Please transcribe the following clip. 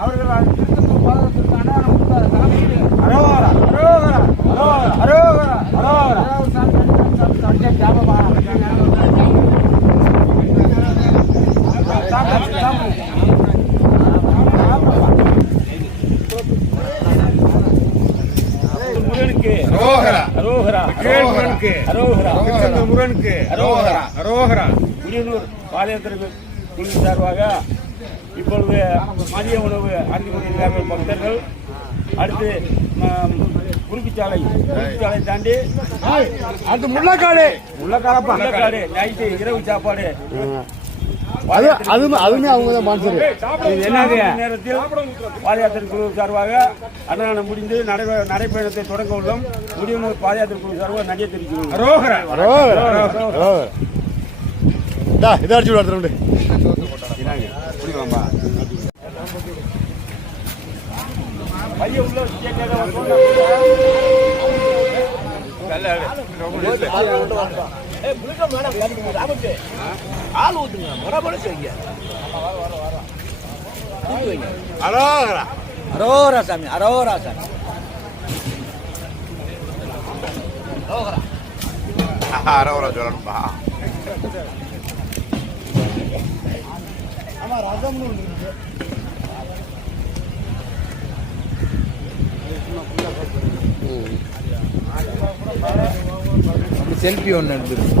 அவர்கள் திருத்தம் பாதத்திற்கான சாமிக்கு அரோகரா அரோகரா அரோகரா அரோகரா சாமி ஜாபமா முருகனுக்கு அரோகரா அரோகரா முருகனுக்கு அரோகரா முருகனுக்கு அரோகரா அரோகரா புலியூர் பாளையத்திற்கு குழு சார்பாக இப்பொழுது மதிய உணவு அருந்தி கொண்டிருக்கிறார்கள் பக்தர்கள். அடுத்து குறுக்குச்சாலை தாண்டி அடுத்து முள்ளக்காடு நைட்டு இரவு சாப்பாடு அதுவுமே அவங்க தான் ஸ்பான்சர். நேரத்தில் பாத யாத்திரை குழு சார்பாக அன்னதானம் முடிந்து நடைபயணத்தை தொடங்க உள்ளோம். முடியும் பாத யாத்திரை குழு சார்பாக நடிகை தெரிவிக்கிறோம். இதை அடிச்சு விட பைய உள்ள ஆள் ஊத்துங்க மரபட செய்ய அரோகரா அரோகரா சாமி அரோகரா சாமி அரோகரா சொல்லணும்பா. ஆமா ரசம் செல்ஃபி ஒன்று எடுத்துருக்கு.